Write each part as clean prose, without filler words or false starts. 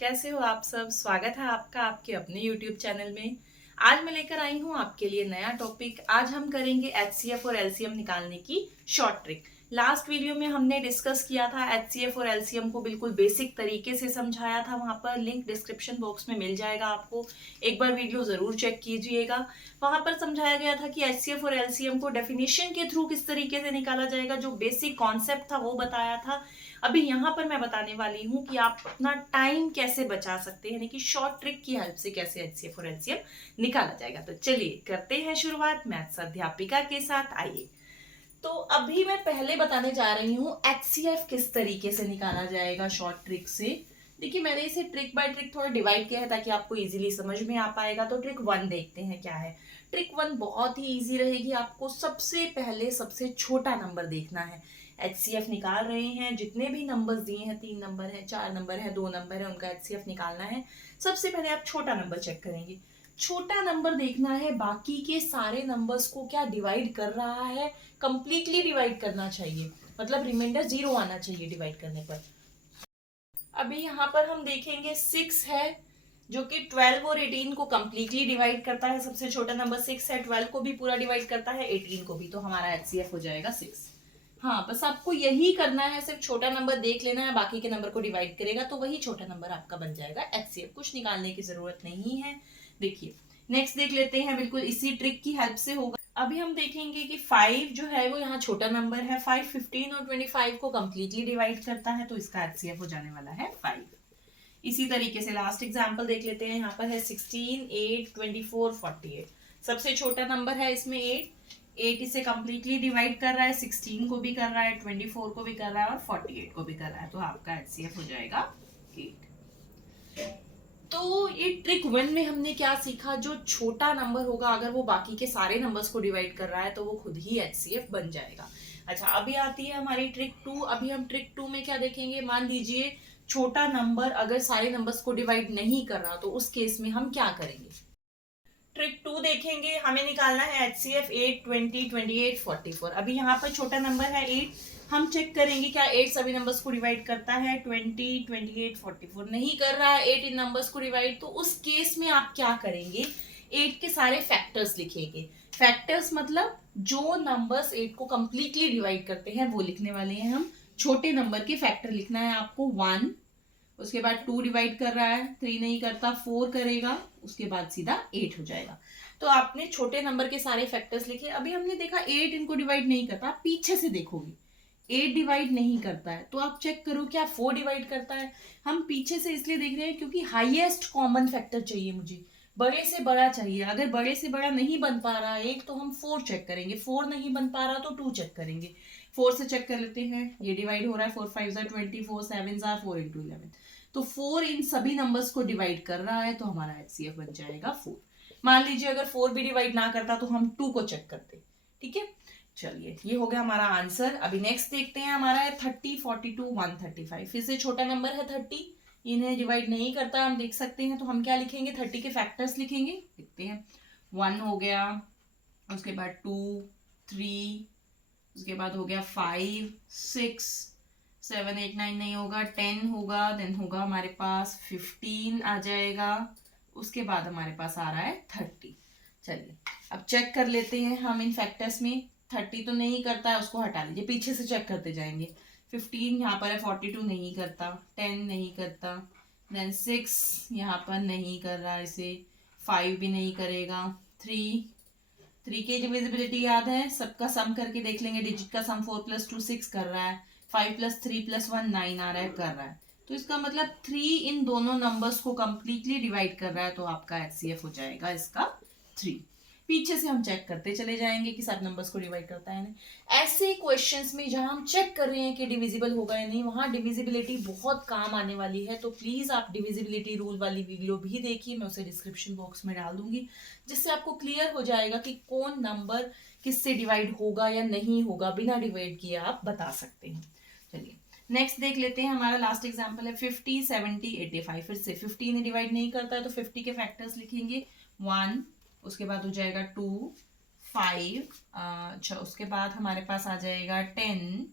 कैसे हो आप सब। स्वागत है आपका आपके अपने YouTube चैनल में। आज मैं लेकर आई हूँ आपके लिए नया टॉपिक। आज हम करेंगे HCF और LCM निकालने की शॉर्ट ट्रिक। लास्ट वीडियो में हमने डिस्कस किया था HCF और LCM को, बिल्कुल बेसिक तरीके से समझाया था। वहां पर लिंक डिस्क्रिप्शन बॉक्स में मिल जाएगा, आपको एक बार वीडियो जरूर चेक कीजिएगा। वहां पर समझाया गया था कि HCF और LCM को डेफिनेशन के थ्रू किस तरीके से निकाला जाएगा, जो बेसिक कॉन्सेप्ट था वो बताया था। अभी यहाँ पर मैं बताने वाली हूँ कि आप अपना टाइम कैसे बचा सकते हैं, यानी कि शॉर्ट ट्रिक की हेल्प से कैसे HCF और LCM निकाला जाएगा। तो चलिए करते हैं शुरुआत मैथ्स अध्यापिका के साथ। आइए, तो अभी मैं पहले बताने जा रही हूँ HCF किस तरीके से निकाला जाएगा शॉर्ट ट्रिक से। देखिए, मैंने इसे ट्रिक बाय ट्रिक थोड़ा डिवाइड किया है ताकि आपको इजीली समझ में आ पाएगा। तो ट्रिक 1 देखते हैं क्या है। ट्रिक 1 बहुत ही इजी रहेगी। आपको सबसे पहले सबसे छोटा नंबर देखना है। HCF निकाल रहे हैं, जितने भी नंबर्स दिए हैं, 3 नंबर है, 4 नंबर है, 2 नंबर है, उनका HCF निकालना है। सबसे पहले आप छोटा नंबर चेक करेंगे। छोटा नंबर देखना है बाकी के सारे नंबर्स को क्या डिवाइड कर रहा है, कंप्लीटली डिवाइड करना चाहिए, मतलब रिमाइंडर 0 आना चाहिए डिवाइड करने पर। अभी यहाँ पर हम देखेंगे 6 है जो कि 12 और 18 को कंप्लीटली डिवाइड करता है। सबसे छोटा नंबर 6 है, 12 को भी पूरा डिवाइड करता है, 18 को भी। तो हमारा HCF हो जाएगा 6। हाँ, बस आपको यही करना है, सिर्फ छोटा नंबर देख लेना है, बाकी के नंबर को डिवाइड करेगा तो वही छोटा नंबर आपका बन जाएगा HCF। कुछ निकालने की जरूरत नहीं है। देखिए, नेक्स्ट देख लेते हैं, बिल्कुल इसी ट्रिक की हेल्प से होगा। अभी हम देखेंगे कि 5 जो है वो यहाँ छोटा नंबर है। 5 15 और 25 को कंप्लीटली डिवाइड करता है, तो इसका HCF हो जाने वाला है 5। इसी तरीके से लास्ट एग्जांपल देख लेते हैं। यहाँ पर है 16 8 24 48। सबसे छोटा नंबर है इसमें 8 इसे कंप्लीटली डिवाइड कर रहा है, 16 को भी कर रहा है, 24 को भी कर रहा है और 48 को भी कर रहा है। तो आपका HCF हो जाएगा 8। तो ये ट्रिक 1 में हमने क्या सीखा, जो छोटा नंबर होगा अगर वो बाकी के सारे नंबर्स को डिवाइड कर रहा है तो वो खुद ही HCF बन जाएगा। अच्छा, अभी आती है हमारी ट्रिक 2। अभी हम ट्रिक 2 में क्या देखेंगे। मान लीजिए छोटा नंबर अगर सारे नंबर्स को डिवाइड नहीं कर रहा, तो उस केस में हम क्या करेंगे। ट्रिक 2 देखेंगे, हमें निकालना है HCF 8 20 28 44। अभी यहाँ पर छोटा नंबर है 8। हम चेक करेंगे क्या 8 सभी नंबर्स को डिवाइड करता है। 20 28 44 नहीं कर रहा है 8 इन नंबर्स को डिवाइड। तो उस केस में आप क्या करेंगे, 8 के सारे फैक्टर्स लिखेंगे। फैक्टर्स मतलब जो नंबर्स 8 को कंप्लीटली डिवाइड करते हैं वो लिखने वाले हैं हम। छोटे नंबर के फैक्टर लिखना है आपको। 1, उसके बाद 2 डिवाइड कर रहा है, 3 नहीं करता, 4 करेगा, उसके बाद सीधा 8 हो जाएगा। तो आपने छोटे नंबर के सारे फैक्टर्स लिखे। अभी हमने देखा 8 इनको डिवाइड नहीं करता। आप पीछे से देखोगे 8 डिवाइड नहीं करता है, तो आप चेक करो क्या 4 डिवाइड करता है। हम पीछे से इसलिए देख रहे हैं क्योंकि हाईएस्ट कॉमन फैक्टर चाहिए मुझे, बड़े से बड़ा चाहिए। अगर बड़े से बड़ा नहीं बन पा रहा है एक, तो हम 4 चेक करेंगे। 4 नहीं बन पा रहा तो 2 चेक करेंगे। 4 से चेक कर लेते हैं, ये डिवाइड हो रहा है। 4 5 जार 20, 4 7 जार 4 इंटू 11। तो 4 इन सभी नंबर्स को डिवाइड कर रहा है, तो हमारा HCF बन जाएगा 4। मान लीजिए अगर 4 भी डिवाइड ना करता तो हम 2 को चेक करते। ठीक है, चलिए ये हो गया हमारा आंसर। अभी नेक्स्ट देखते हैं, हमारा है 30 42 135। फिर से छोटा नंबर है 30, इन्हें डिवाइड नहीं करता, हम देख सकते हैं। तो हम क्या लिखेंगे, 30 के फैक्टर्स लिखेंगे। लिखते हैं, 1 हो गया, उसके बाद 2 3, उसके बाद हो गया 5 6 7 8 9 नहीं होगा, 10 होगा, देन होगा हमारे पास 15 आ जाएगा, उसके बाद हमारे पास आ रहा है 30। चलिए अब चेक कर लेते हैं हम इन फैक्टर्स में। 30 तो नहीं करता है, उसको हटा लीजिए, पीछे से चेक करते जाएंगे। 15 यहाँ पर है, 42 नहीं करता, 10 नहीं करता, देन 6 यहाँ पर नहीं कर रहा इसे, 5 भी नहीं करेगा, 3 की डिविजिबिलिटी याद है, सबका सम करके देख लेंगे। डिजिट का सम 4 + 2 6 कर रहा है, 5 + 3 + 1 9 आ रहा है, कर रहा है। तो इसका मतलब 3 इन दोनों नंबर्स को कंप्लीटली डिवाइड कर रहा है, तो आपका HCF हो जाएगा इसका 3। पीछे से हम चेक करते चले जाएंगे कि सब नंबर्स को डिवाइड करता है नहीं। ऐसे क्वेश्चंस में जहां हम चेक कर रहे हैं कि डिविजिबल होगा या नहीं, वहां डिविजिबिलिटी बहुत काम आने वाली है। तो प्लीज आप डिविजिबिलिटी रूल वाली वीडियो भी देखिए, मैं उसे डिस्क्रिप्शन बॉक्स में डाल दूंगी, जिससे आपको क्लियर हो जाएगा कि कौन नंबर किससे डिवाइड होगा या नहीं होगा, बिना डिवाइड किए आप बता सकते हैं। चलिए नेक्स्ट देख लेते हैं, हमारा लास्ट एग्जांपल है 50 70 85। फिर से 50 ने डिवाइड नहीं करता है, तो 50 के फैक्टर्स लिखेंगे। 1, उसके बाद हो जाएगा 2 5, अच्छा उसके बाद हमारे पास आ जाएगा 10,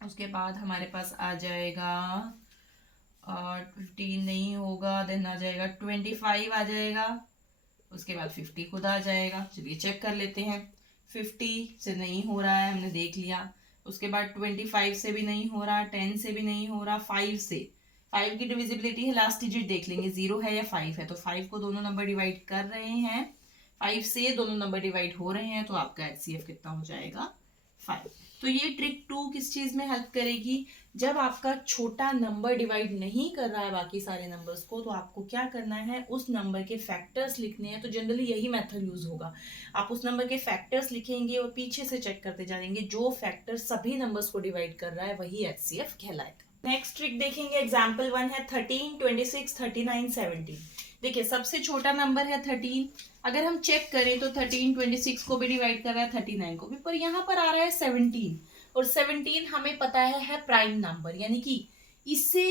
उसके बाद हमारे पास आ जाएगा और 15 नहीं होगा, देन आ जाएगा 25 आ जाएगा, उसके बाद 50 खुद आ जाएगा। चलिए चेक कर लेते हैं। 50 से नहीं हो रहा है, हमने देख लिया। उसके बाद 25 से भी नहीं हो रहा, 10 से भी नहीं हो रहा, 5 से, 5 की डिविजिबिलिटी है, लास्ट डिजिट देख लेंगे 0 है या 5 है। तो 5 को दोनों नंबर डिवाइड कर रहे हैं, 5 से दोनों नंबर डिवाइड हो रहे हैं, तो आपका HCF कितना हो जाएगा 5। तो ये ट्रिक 2 किस चीज में हेल्प करेगी, जब आपका छोटा नंबर डिवाइड नहीं कर रहा है बाकी सारे नंबर्स को, तो आपको क्या करना है, उस नंबर के फैक्टर्स लिखने हैं। तो जनरली यही मेथड यूज होगा, आप उस नंबर के फैक्टर्स लिखेंगे और पीछे से चेक करते जाएंगे, जो फैक्टर सभी नंबर्स को डिवाइड कर रहा है वही HCF कहलाएगा। नेक्स्ट ट्रिक देखेंगे, एग्जाम्पल 1 है 13, 26, 39, 17। देखिए सबसे छोटा नंबर है 13, अगर हम चेक करें तो 13 26 को भी डिवाइड कर रहा है, 39 को भी, पर यहाँ पर आ रहा है 17, और 17 हमें पता है प्राइम नंबर, यानी कि इससे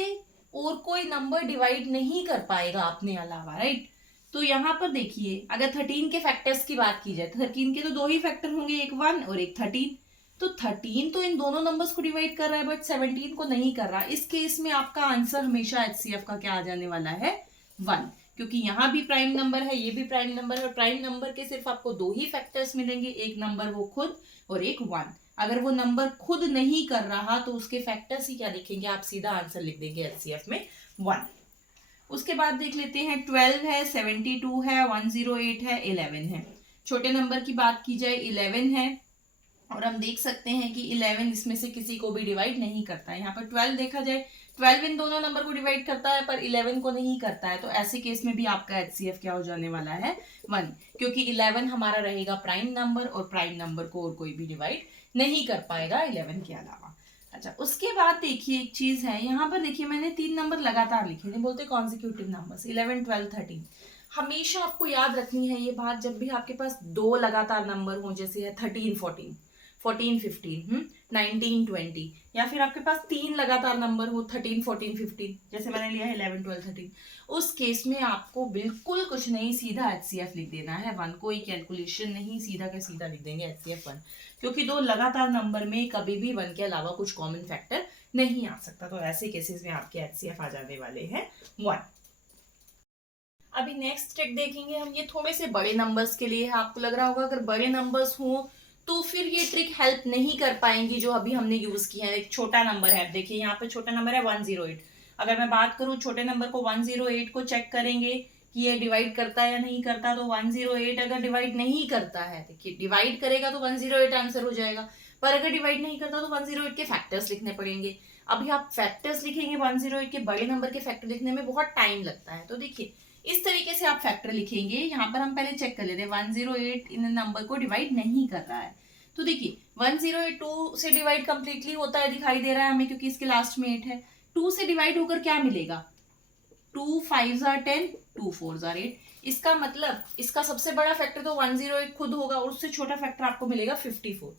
और कोई नंबर डिवाइड नहीं कर पाएगा अपने अलावा, राइट। तो यहाँ पर देखिए अगर 13 के फैक्टर्स की बात की जाए तो 13 के तो दो ही फैक्टर होंगे, एक 1 और एक 13। तो 13 तो इन दोनों नंबर्स को डिवाइड कर रहा है, बट 17 को नहीं कर रहा। इस केस में आपका आंसर हमेशा HCF का क्या आ जाने वाला है, 1, क्योंकि यहाँ भी प्राइम नंबर है, ये भी प्राइम नंबर है, और प्राइम नंबर के सिर्फ आपको दो ही फैक्टर्स मिलेंगे, एक नंबर वो खुद और एक 1। अगर वो नंबर खुद नहीं कर रहा तो उसके फैक्टर्स ही क्या लिखेंगे, आप सीधा आंसर लिख देंगे HCF में 1। उसके बाद देख लेते हैं 12 है, 72 है, 108 है, 11 है। छोटे नंबर की बात की जाए 11 है, और हम देख सकते हैं कि 11 इसमें से किसी को भी डिवाइड नहीं करता है। यहाँ पर 12 देखा जाए, 12 इन दोनों नंबर को डिवाइड करता है पर 11 को नहीं करता है, तो ऐसे केस में भी आपका HCF क्या हो जाने वाला है, 1, क्योंकि 11 हमारा रहेगा प्राइम नंबर, और प्राइम नंबर को और कोई भी डिवाइड नहीं कर पाएगा 11 के अलावा। अच्छा, उसके बाद देखिए एक चीज है, यहाँ पर देखिए मैंने 3 नंबर लगातार लिखे थे, बोलते कॉन्जिक्यूटिव नंबर्स 11, 12, 13। हमेशा आपको याद रखनी है ये बात, जब भी आपके पास दो लगातार नंबर हो, जैसे है 13, 14, 14, 15, 19, 20, या फिर आपके पास 3 लगातार नंबर हो 13, 14, 15, जैसे मैंने लिया है 11, 12, 13, उस केस में आपको बिल्कुल कुछ नहीं, सीधा HCF लिख देना है 1, कोई कैलकुलेशन नहीं, सीधा के सीधा लिख देंगे HCF 1, क्योंकि दो लगातार नंबर में कभी भी 1 के अलावा कुछ कॉमन फैक्टर नहीं आ सकता। तो ऐसे केसेस में आपके HCF आ जाने वाले हैं 1। अभी नेक्स्ट ट्रिक देखेंगे हम, ये थोड़े से बड़े नंबर्स के लिए है। आपको लग रहा होगा अगर बड़े नंबर्स हो तो फिर ये ट्रिक हेल्प नहीं कर पाएंगी जो अभी हमने यूज की है। एक छोटा नंबर है, देखिए यहाँ पे छोटा नंबर है 108। अगर मैं बात करूँ छोटे नंबर को 108 को चेक करेंगे कि ये डिवाइड करता है या नहीं करता, तो 108 अगर डिवाइड नहीं करता है, देखिए डिवाइड करेगा तो 108 आंसर हो जाएगा, पर अगर डिवाइड नहीं करता तो 108 के फैक्टर्स लिखने पड़ेंगे। अभी आप फैक्टर्स लिखेंगे 108 के बड़े नंबर के फैक्टर लिखने में बहुत टाइम लगता है। तो देखिए इस तरीके से आप फैक्टर लिखेंगे। यहाँ पर हम पहले चेक कर लेते हैं 108 इन नंबर को डिवाइड नहीं कर रहा है, तो देखिए 108 2 से डिवाइड कंप्लीटली होता है, दिखाई दे रहा है हमें, क्योंकि इसके लास्ट में 8 है। 2 से डिवाइड होकर क्या मिलेगा, 2 5 are 10, 2 4 are 8। इसका मतलब इसका सबसे बड़ा फैक्टर तो 108 खुद होगा, और उससे छोटा फैक्टर आपको मिलेगा 54।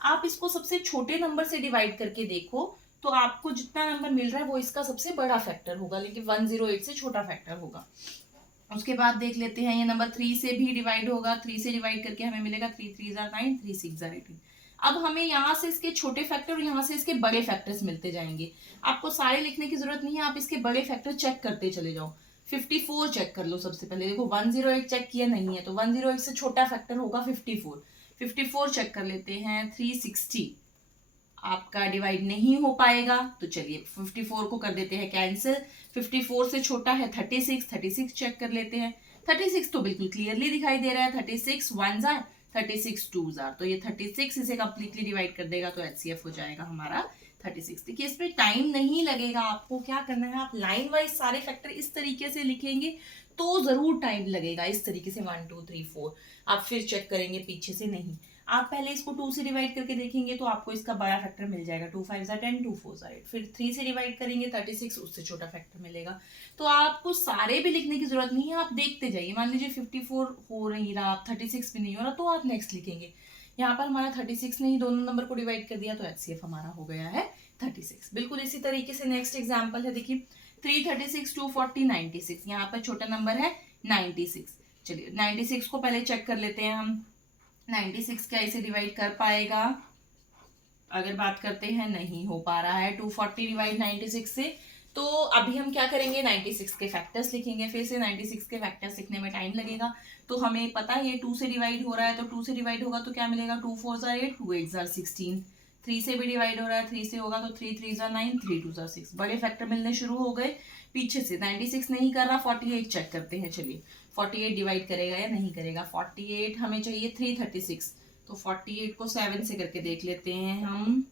आप इसको सबसे छोटे नंबर से डिवाइड करके देखो तो आपको जितना नंबर मिल रहा है वो इसका सबसे बड़ा फैक्टर होगा, लेकिन 108 से छोटा फैक्टर होगा। उसके बाद देख लेते हैं ये नंबर 3 से भी डिवाइड होगा, 3 से डिवाइड करके हमें मिलेगा 3 3 are 9, 3 6 are 18। अब हमें यहाँ से इसके छोटे फैक्टर और यहाँ से इसके बड़े फैक्टर्स मिलते जाएंगे। आपको सारे लिखने की जरूरत नहीं है, आप इसके बड़े फैक्टर चेक करते चले जाओ। 54 चेक कर लो सबसे पहले, देखो 108 चेक किया नहीं है, तो 108 से छोटा फैक्टर होगा 54। 54 चेक कर लेते हैं, 360 आपका डिवाइड नहीं हो पाएगा, तो चलिए 54 को कर देते हैं कैंसिल। 54 से छोटा है 36, 36 चेक कर लेते हैं। 36 तो बिल्कुल क्लियरली दिखाई दे रहा है, 36 1s are, 36 2s are, तो ये 36 इसे कंप्लीटली डिवाइड कर देगा, तो HCF हो जाएगा हमारा 36। देखिए इसमें टाइम नहीं लगेगा, आपको क्या करना है, आप लाइन वाइज सारे फैक्टर इस तरीके से लिखेंगे तो जरूर टाइम लगेगा। इस तरीके से 1 2 3 4 आप फिर चेक करेंगे, पीछे से नहीं। आप पहले इसको 2 से डिवाइड करके देखेंगे तो आपको इसका बड़ा फैक्टर मिल जाएगा, 2 5 are 10, 2 4 are 8। फिर 3 से डिवाइड करेंगे 36, उससे छोटा फैक्टर मिलेगा। तो आपको सारे भी लिखने की जरूरत नहीं है, आप देखते जाइए। मान लीजिए 54 हो नहीं रहा, 36 भी नहीं हो रहा, तो आप नेक्स्ट लिखेंगे। यहाँ पर हमारा 36 ने ही दोनों नंबर को डिवाइड कर दिया, तो HCF हमारा हो गया है 36। बिल्कुल इसी तरीके से नेक्स्ट एग्जाम्पल है, देखिए 336 240 96। यहाँ पर छोटा नंबर है 96। चलिए 96 को पहले चेक कर लेते हैं हम, 96 क्या इसे डिवाइड कर पाएगा, अगर बात करते हैं नहीं हो पा रहा है। 240 डिवाइड 96 से, तो अभी हम क्या करेंगे, 96 के फैक्टर्स लिखेंगे। फिर से 96 के फैक्टर्स लिखने में टाइम लगेगा। तो हमें पता है ये 2 से डिवाइड हो रहा है, तो 2 से डिवाइड होगा तो क्या मिलेगा, 2 4 जार 8, 2 8 जार 16। 3 से भी डिवाइड हो रहा है, 3 से होगा तो 3 3 जार 9, 3 2 जार 6। बड़े फैक्टर मिलने शुरू हो गए पीछे से। 96 नहीं कर रहा, 48 चेक करते हैं। चलिए 48 डिवाइड करेगा या नहीं करेगा। 48 हमें चाहिए 336, तो 48 को 7 से करके देख लेते हैं हम।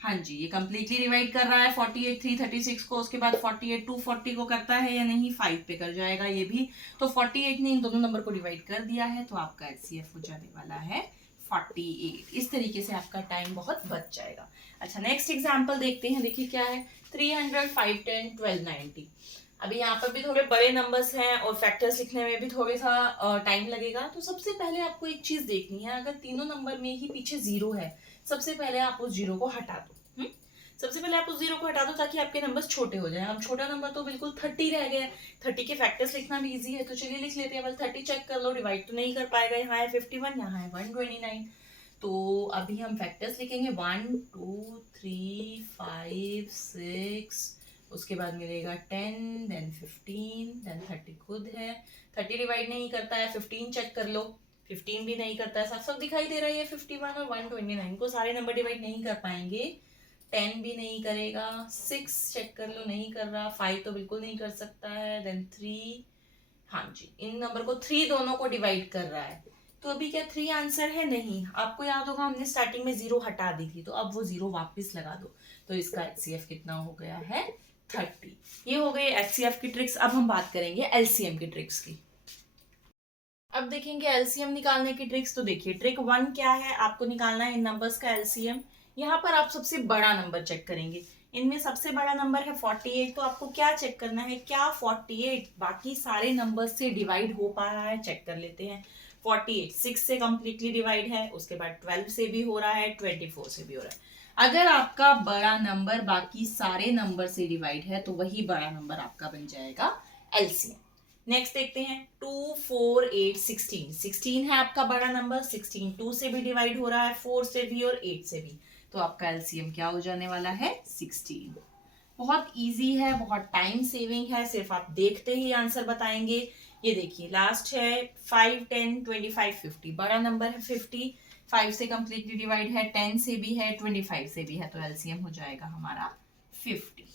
हाँ जी, ये कम्प्लीटली डिवाइड कर रहा है 48 336 को। उसके बाद 48 240 को करता है या नहीं, 5 पे कर जाएगा ये भी। तो 48 ने इन दोनों नंबर को डिवाइड कर दिया है, तो आपका HCF हो जाने वाला है 48। इस तरीके से आपका टाइम बहुत बच जाएगा। अच्छा, नेक्स्ट एग्जाम्पल देखते हैं। देखिए क्या है, 300 5 10 12 90। अभी यहाँ पर भी थोड़े बड़े नंबर्स हैं और फैक्टर्स लिखने में भी थोड़ा सा टाइम लगेगा। तो सबसे पहले आपको एक चीज देखनी है, अगर तीनों नंबर में ही पीछे जीरो है, सबसे पहले आप उस जीरो को हटा दो। सबसे पहले आप उस जीरो को हटा दो ताकि आपके नंबर्स छोटे हो जाएं। अब छोटा नंबर तो बिल्कुल 30 रह गया है, 30 के फैक्टर्स लिखना भी इजी है, तो चलिए लिख लेते हैं। बस 30 चेक कर लो, डिवाइड तो नहीं कर पाएगा। यहाँ है 51, यहाँ है 129। तो अभी हम फैक्टर्स लिखेंगे 1 2 3 5 6, उसके बाद मिलेगा 10, देन 15, देन 30 खुद है। 30 डिवाइड नहीं करता है, 15 चेक कर लो, 15 भी नहीं करता है। साफ साफ दिखाई दे रहा है 51 और 129 को सारे नंबर डिवाइड नहीं कर पाएंगे। 10 भी नहीं करेगा, 6 चेक कर लो, नहीं कर रहा। 5 तो बिल्कुल नहीं कर सकता है, देन 3, हाँ जी, इन नंबर को 3 दोनों को डिवाइड कर रहा है। तो अभी क्या 3 आंसर है? नहीं। आपको याद होगा हमने स्टार्टिंग में 0 हटा दी थी, तो अब वो 0 वापस लगा दो। तो इसका HCF कितना हो गया है, 30। ये हो गई HCF की ट्रिक्स। अब हम बात करेंगे LCM की ट्रिक्स की। अब देखेंगे LCM निकालने की ट्रिक्स। तो देखिए ट्रिक 1 क्या है, आपको निकालना है इन नंबर्स का LCM। यहाँ पर आप सबसे बड़ा नंबर चेक करेंगे। इनमें सबसे बड़ा नंबर है 48, तो आपको क्या चेक करना है, क्या 48 बाकी सारे नंबर से डिवाइड हो पा रहा है, चेक कर लेते हैं। 48 6 से कम्प्लीटली डिवाइड है, उसके बाद 12 से भी हो रहा है, 24 से भी हो रहा है। अगर आपका बड़ा नंबर बाकी सारे नंबर से डिवाइड है तो वही बड़ा नंबर आपका बन जाएगा LCM। नेक्स्ट देखते हैं 2 4 8 16। 16 है आपका बड़ा नंबर। 16 2 से भी डिवाइड हो रहा है, 4 से भी और 8 से भी। तो आपका LCM क्या हो जाने वाला है, 16। बहुत इजी है, बहुत टाइम सेविंग है, सिर्फ आप देखते ही आंसर बताएंगे। ये देखिए लास्ट है 5 10 25 50। बड़ा नंबर है 50, 5 से कम्प्लीटली डिवाइड है, 10 से भी है, 25 से भी है, तो LCM हो जाएगा हमारा 50।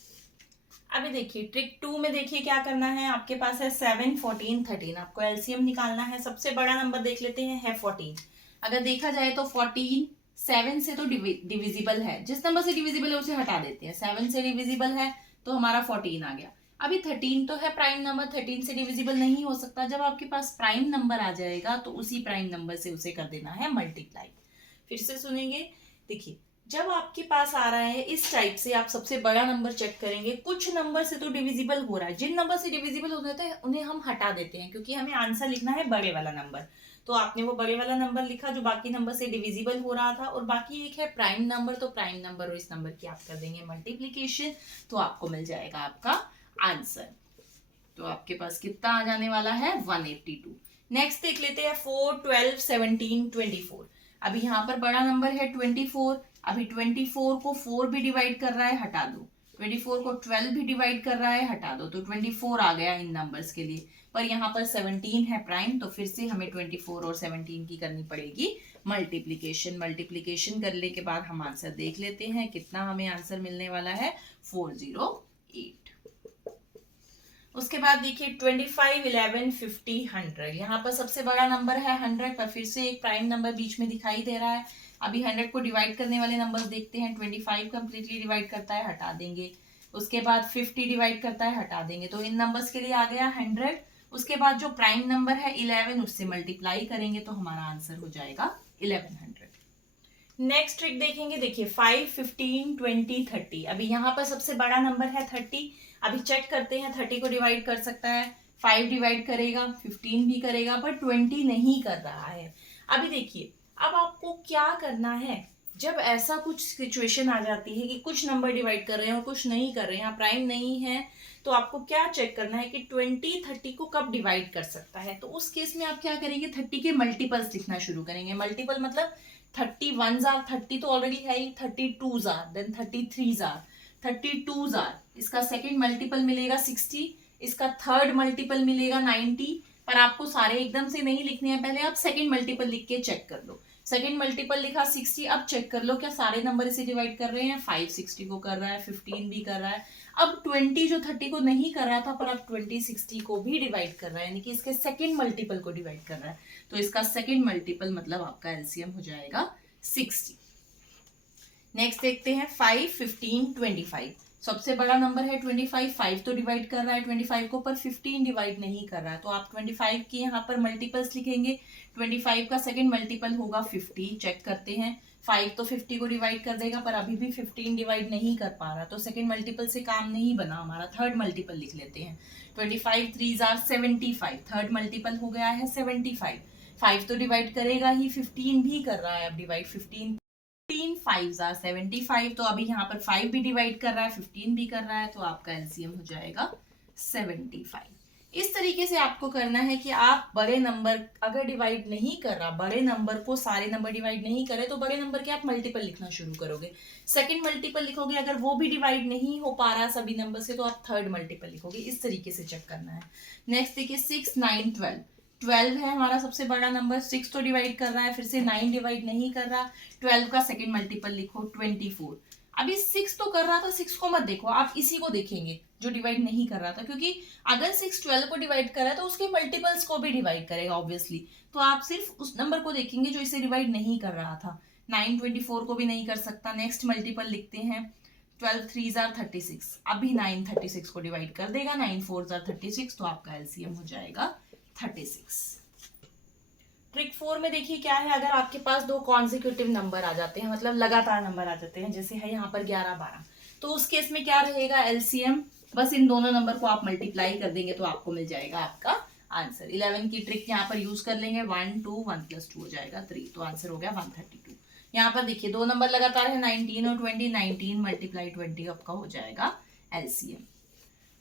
अभी देखिए ट्रिक 2 में देखिए क्या करना है। आपके पास है 7 14 13, आपको LCM निकालना है। सबसे बड़ा नंबर देख लेते हैं, है 14। अगर देखा जाए तो 14 7 से तो डिविजिबल है, जिस नंबर से डिविजिबल है उसे हटा देते हैं। 7 से डिविजिबल है तो हमारा 14 आ गया। अभी 13 तो है प्राइम नंबर, 13 से डिविजिबल नहीं हो सकता। जब आपके पास प्राइम नंबर आ जाएगा तो उसी प्राइम नंबर से उसे कर देना है मल्टीप्लाई। फिर से सुनेंगे, देखिए जब आपके पास आ रहा है इस टाइप से, आप सबसे बड़ा नंबर चेक करेंगे। कुछ नंबर से तो डिविजिबल हो रहा है, जिन नंबर से डिविजिबल हो जाते हैं उन्हें हम हटा देते हैं, क्योंकि हमें आंसर लिखना है बड़े वाला नंबर। तो आपने वो बड़े वाला नंबर लिखा जो बाकी नंबर से डिविजिबल हो रहा था, और बाकी एक है प्राइम नंबर। तो प्राइम नंबर और इस नंबर की आप कर देंगे मल्टीप्लीकेशन, तो आपको मिल जाएगा आपका आंसर। तो आपके पास कितना आ जाने वाला है, 182। नेक्स्ट देख लेते हैं 4 12 17 24। अभी यहाँ पर बड़ा नंबर है 24। अभी 24 को 4 भी डिवाइड कर रहा है, हटा दो। 24 को 12 भी डिवाइड कर रहा है, हटा दो। तो 24 आ गया इन नंबर्स के लिए। पर यहाँ पर 17 है प्राइम, तो फिर से हमें 24 और 17 की करनी पड़ेगी मल्टीप्लीकेशन। मल्टीप्लीकेशन करने के बाद हम आंसर देख लेते हैं, कितना हमें आंसर मिलने वाला है, 408। उसके बाद देखिए 25 11 50 100। यहाँ पर सबसे बड़ा नंबर है 100, पर फिर से एक प्राइम नंबर बीच में दिखाई दे रहा है। अभी 100 को डिवाइड करने वाले नंबर्स देखते हैं। 25 कंप्लीटली डिवाइड करता है, हटा देंगे। उसके बाद 50 डिवाइड करता है, हटा देंगे। तो इन नंबर्स के लिए आ गया 100। उसके बाद जो प्राइम नंबर है 11, उससे मल्टीप्लाई करेंगे तो हमारा आंसर हो जाएगा 1100। नेक्स्ट ट्रिक देखेंगे, देखिए 5 15 20 30। अभी यहाँ पर सबसे बड़ा नंबर है 30। अभी चेक करते हैं, 30 को डिवाइड कर सकता है, 5 डिवाइड करेगा, 15 भी करेगा, पर 20 नहीं कर रहा है। अभी देखिए अब आपको क्या करना है, जब ऐसा कुछ सिचुएशन आ जाती है कि कुछ नंबर डिवाइड कर रहे हैं और कुछ नहीं कर रहे हैं, यहाँ प्राइम नहीं है, तो आपको क्या चेक करना है कि 20 30 को कब डिवाइड कर सकता है। तो उस केस में आप क्या करेंगे, 30 के मल्टीपल्स लिखना शुरू करेंगे। मल्टीपल मतलब 31 जार 30 तो ऑलरेडी है ही, 32 जार, देन 33 जार, 32 जार, इसका सेकंड मल्टीपल मिलेगा 60, इसका थर्ड मल्टीपल मिलेगा 90। पर आपको सारे एकदम से नहीं लिखने हैं, पहले आप सेकंड मल्टीपल लिख के चेक कर लो। सेकंड मल्टीपल लिखा 60, अब चेक कर लो क्या सारे नंबर इसे डिवाइड कर रहे हैं। 5 60 को कर रहा है, 15 भी कर रहा है। अब 20 जो 30 को नहीं कर रहा था, पर अब 20 60 को भी डिवाइड कर रहा है, यानी कि इसके सेकंड मल्टीपल को डिवाइड कर रहा है। तो इसका सेकंड मल्टीपल मतलब आपका एलसीएम हो जाएगा 60। नेक्स्ट देखते हैं 5 15 25। सबसे बड़ा नंबर है 25, 5 तो डिवाइड कर रहा है 25 को, पर 15 डिवाइड नहीं कर रहा है। तो आप 25 की यहाँ पर मल्टीपल्स लिखेंगे। 25 का सेकंड मल्टीपल होगा 50, चेक करते हैं। 5 तो 50 को डिवाइड कर देगा, पर अभी भी 15 डिवाइड नहीं कर पा रहा, तो सेकंड मल्टीपल से काम नहीं बना हमारा, थर्ड मल्टीपल लिख लेते हैं। 25 3 जार 75, थर्ड मल्टीपल हो गया है 75। 5 तो डिवाइड करेगा ही, 15 भी कर रहा है अब डिवाइड। 15 5 जार 75, तो अभी यहाँ पर 5 भी डिवाइड कर रहा है, 15 भी कर रहा है, तो आपका एलसीएम हो जाएगा 75। इस तरीके से आपको करना है कि आप बड़े नंबर अगर डिवाइड नहीं कर रहा, बड़े नंबर को सारे नंबर डिवाइड नहीं करे, तो बड़े नंबर के आप मल्टीपल लिखना शुरू करोगे। सेकंड मल्टीपल लिखोगे, अगर वो भी डिवाइड नहीं हो पा रहा सभी नंबर से, तो आप थर्ड मल्टीपल लिखोगे। इस तरीके से चेक करना है। नेक्स्ट देखिए 6 9 12। 12 है हमारा सबसे बड़ा नंबर, 6 तो डिवाइड कर रहा है, फिर से 9 डिवाइड नहीं कर रहा। 12 का सेकंड मल्टीपल लिखो 24। अभी 6 तो कर रहा था, 6 को मत देखो, आप इसी को देखेंगे जो डिवाइड नहीं कर रहा था, क्योंकि अगर 6 12 को डिवाइड कर रहा है तो उसके मल्टीपल्स को भी डिवाइड करेगा ऑब्वियसली। तो आप सिर्फ उस नंबर को देखेंगे जो इसे डिवाइड नहीं कर रहा था। 9 24 को भी नहीं कर सकता। नेक्स्ट मल्टीपल लिखते हैं 12 3 जार 36। अभी 9 36 को डिवाइड कर देगा, 9 4 जार 36, तो आपका एलसीएम हो जाएगा 36। ट्रिक 4 में देखिए क्या है, अगर आपके पास दो कॉन्जिक्यूटिव नंबर आ जाते हैं, मतलब लगातार नंबर आ जाते हैं, जैसे है यहाँ पर 11 12, तो उस केस में क्या रहेगा एलसीएम, बस इन दोनों नंबर को आप मल्टीप्लाई कर देंगे तो आपको मिल जाएगा आपका आंसर। 11 की ट्रिक यहाँ पर यूज कर लेंगे, 1 2 1 + 2 हो जाएगा 3, तो आंसर हो गया 132। यहाँ पर देखिए दो नंबर लगातार है 19 और 20, 19 × 20 आपका हो जाएगा एलसीएम।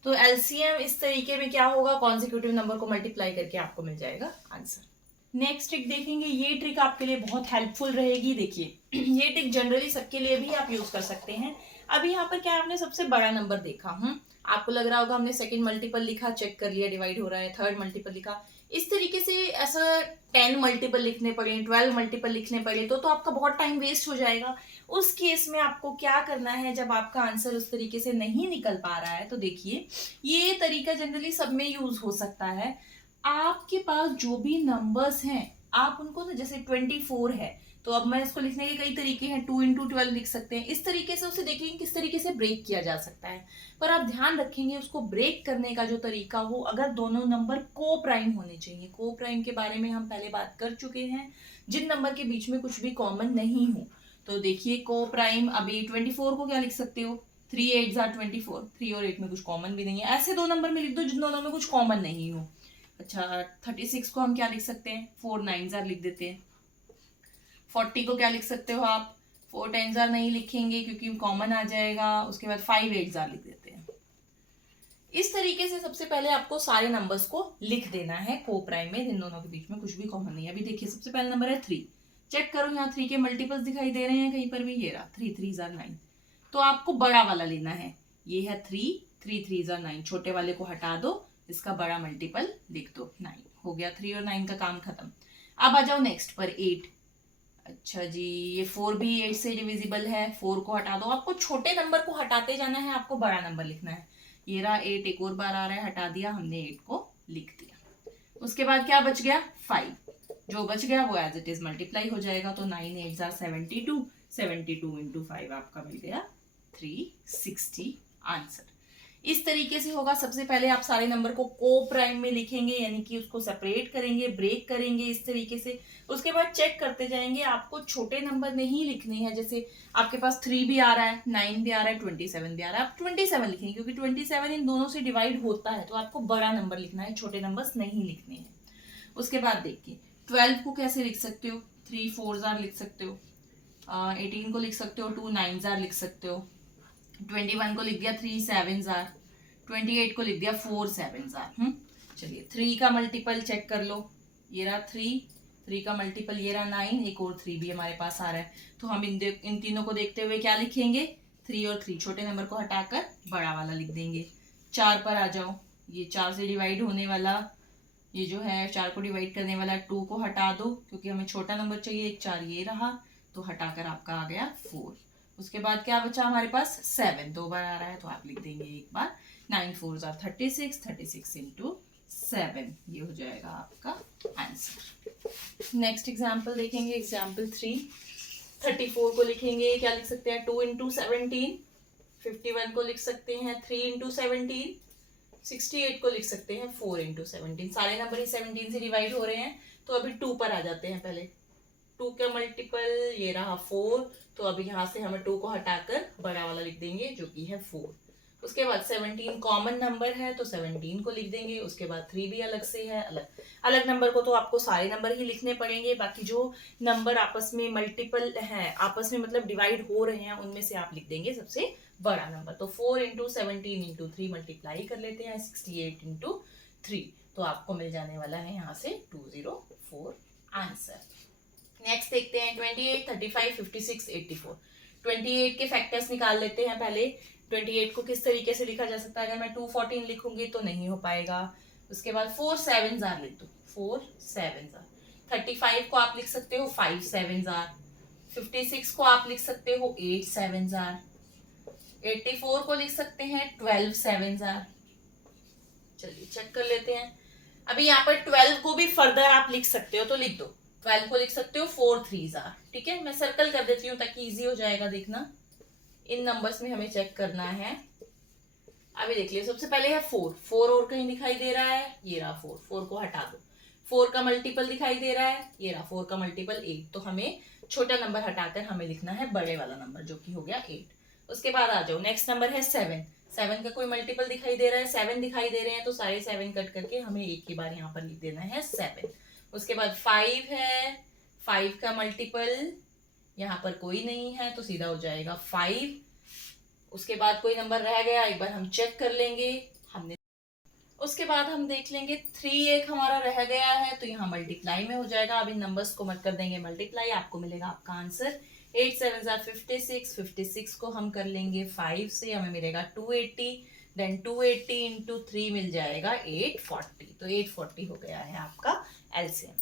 तो एलसीएम इस तरीके में क्या होगा, कॉन्जिक्यूटिव नंबर को मल्टीप्लाई करके आपको मिल जाएगा आंसर। नेक्स्ट ट्रिक देखेंगे, ये ट्रिक आपके लिए बहुत हेल्पफुल रहेगी। देखिए ये ट्रिक जनरली सबके लिए भी आप यूज कर सकते हैं। अभी यहाँ पर क्या आपने सबसे बड़ा नंबर देखा, आपको लग रहा होगा हमने सेकंड मल्टीपल लिखा, चेक कर लिया डिवाइड हो रहा है, थर्ड मल्टीपल लिखा, इस तरीके से ऐसा 10 मल्टीपल लिखने पड़े, 12 मल्टीपल लिखने पड़े, तो आपका बहुत टाइम वेस्ट हो जाएगा। उस केस में आपको क्या करना है, जब आपका आंसर उस तरीके से नहीं निकल पा रहा है, तो देखिए ये तरीका जनरली सब में यूज हो सकता है। आपके पास जो भी नंबर्स हैं आप उनको ना, जैसे 24 है तो अब मैं इसको लिखने के कई तरीके हैं, 2 × 12 लिख सकते हैं, इस तरीके से उसे देखेंगे किस तरीके से ब्रेक किया जा सकता है। पर आप ध्यान रखेंगे उसको ब्रेक करने का जो तरीका हो, अगर दोनों नंबर को प्राइम होने चाहिए। को प्राइम के बारे में हम पहले बात कर चुके हैं, जिन नंबर के बीच में कुछ भी कॉमन नहीं हो। तो देखिए को प्राइम, अभी 24 को क्या लिख सकते हो, 3 8 = 24, 3 और 8 में कुछ कॉमन भी नहीं है, ऐसे दो नंबर में लिख दो जिन दोनों में कुछ कॉमन नहीं हो। अच्छा 36 को हम क्या लिख सकते हैं, 4 9 जार लिख देते हैं। 40 को क्या लिख सकते हो आप, 4 10 जार नहीं लिखेंगे क्योंकि कॉमन आ जाएगा, उसके बाद 5 8 जार लिख देते हैं। इस तरीके से सबसे पहले आपको सारे नंबर्स को लिख देना है को प्राइम में, इन दोनों के बीच में कुछ भी कॉमन नहीं है। अभी देखिए सबसे पहला नंबर है 3, चेक करो यहाँ 3 के मल्टीपल्स दिखाई दे रहे हैं कहीं पर भी, ये रहा 3 3 जार 9, तो आपको बड़ा वाला लेना है। ये है 3 3 3 जार 9, छोटे वाले को हटा दो, इसका बड़ा मल्टीपल लिख दो, 9 हो गया। 3 और 9 का काम खत्म। अब आ जाओ नेक्स्ट पर 8। अच्छा जी ये 4 भी 8 से डिविजिबल है, 4 को हटा दो, आपको छोटे नंबर को हटाते जाना है, आपको बड़ा नंबर लिखना है। ये रहा 8, एक और बार आ रहा है, हटा दिया हमने, 8 को लिख दिया। उसके बाद क्या बच गया 5, जो बच गया वो एज इट इज मल्टीप्लाई हो जाएगा, तो 9 8 = 72, 72 × 5 आपका मिल गया 360 आंसर। इस तरीके से होगा। सबसे पहले आप सारे नंबर को को प्राइम में लिखेंगे, यानी कि उसको सेपरेट करेंगे, ब्रेक करेंगे इस तरीके से। उसके बाद चेक करते जाएंगे, आपको छोटे नंबर नहीं लिखने हैं, जैसे आपके पास 3 भी आ रहा है, 9 भी आ रहा है, 27 भी आ रहा है, आप 27 लिखेंगे क्योंकि 27 इन दोनों से डिवाइड होता है, तो आपको बड़ा नंबर लिखना है, छोटे नंबर्स नहीं लिखने हैं। उसके बाद देखिए 12 को कैसे लिख सकते हो, 3 4 जार लिख सकते हो, 18 को लिख सकते हो, 2 9 जार लिख सकते हो, 21 को लिख दिया 3 7 जार, 28 को लिख दिया 4 7 जार। चलिए 3 का मल्टीपल चेक कर लो, ये रहा 3 का मल्टीपल ये रहा 9, एक और 3 भी हमारे पास आ रहा है, तो हम इन तीनों को देखते हुए क्या लिखेंगे 3 और 3 छोटे नंबर को हटाकर बड़ा वाला लिख देंगे। 4 पर आ जाओ, ये 4 से डिवाइड होने वाला, ये जो है 4 को डिवाइड करने वाला 2 को हटा दो क्योंकि हमें छोटा नंबर चाहिए, एक 4 ये रहा, तो हटाकर आपका आ गया 4। उसके बाद क्या बचा हमारे पास 7, 2 बार आ रहा है तो आप लिख देंगे एक बार। 9 4 36, 36 इंटू 7, ये हो जाएगा आपका आंसर। नेक्स्ट एग्जाम्पल देखेंगे, एग्जाम्पल 3। 34 को लिखेंगे, क्या लिख सकते हैं 2 इंटू 17। 51 को लिख सकते हैं 3 इंटू 17। 68 को लिख सकते हैं 4 इंटू 17। सारे नंबर ही 17 से डिवाइड हो रहे हैं, तो अभी 2 पर आ जाते हैं। पहले 2 का मल्टीपल ये रहा 4, तो अभी यहाँ से हमें 2 को हटाकर बड़ा वाला लिख देंगे जो कि है 4। उसके बाद 17 कॉमन नंबर है तो 17 को लिख देंगे। उसके बाद 3 भी अलग से है, अलग अलग नंबर को तो आपको सारे नंबर ही लिखने पड़ेंगे, बाकी जो नंबर आपस में मल्टीपल है, आपस में मतलब डिवाइड हो रहे हैं, उनमें से आप लिख देंगे सबसे बड़ा नंबर। तो 4 इंटू 17 इंटू 3 मल्टीप्लाई कर लेते हैं 68 इंटू 3, तो आपको मिल जाने वाला है यहाँ से 204 आंसर। नेक्स्ट देखते हैं 28, 35, 56, 84। 28 के फैक्टर्स निकाल लेते हैं पहले। 28 को किस तरीके से लिखा जा सकता है, अगर मैं 214 लिखूंगी तो नहीं हो पाएगा। उसके बाद 4 7s आर लिख दो, 4 7s आर। 35 को आप लिख सकते हो 5 7s आर। 56 को आप लिख सकते हो 8 7s आर। 84 को लिख सकते हैं 12 7s आर। चलिए चेक कर लेते हैं। अभी यहाँ पर 12 को भी फर्दर आप लिख सकते हो, तो लिख दो। 12 को लिख सकते हो 4 3s आर। ठीक है, मैं सर्कल कर देती हूँ ताकि इजी हो जाएगा देखना। इन नंबर्स में हमें चेक करना है। अभी देख लियो, सबसे पहले है 4। 4 और कहीं दिखाई दे रहा है, ये रहा 4। 4 को हटा दो। 4 का मल्टीपल दिखाई दे रहा है, ये रहा 4 का मल्टीपल 8। तो हमें छोटा नंबर हटाकर हमें लिखना है बड़े वाला नंबर जो कि हो गया 8। उसके बाद आ जाओ, नेक्स्ट नंबर है 7। 7 का कोई मल्टीपल दिखाई दे रहा है, 7 दिखाई दे रहे हैं, तो सारे 7 कट करके हमें एक ही बार यहाँ पर लिख देना है 7। उसके बाद 5 है, 5 का मल्टीपल यहाँ पर कोई नहीं है तो सीधा हो जाएगा 5। उसके बाद कोई नंबर रह गया, एक बार हम चेक कर लेंगे। हमने उसके बाद हम देख लेंगे 3 एक हमारा रह गया है, तो यहाँ मल्टीप्लाई में हो जाएगा। अब इन नंबर्स को मत कर देंगे मल्टीप्लाई, आपको मिलेगा आपका आंसर 8 7 56। 56 को हम कर लेंगे 5 से, हमें मिलेगा 280। देन 280 इंटू 3 मिल जाएगा 840। तो 840 हो गया है आपका एलसीएम।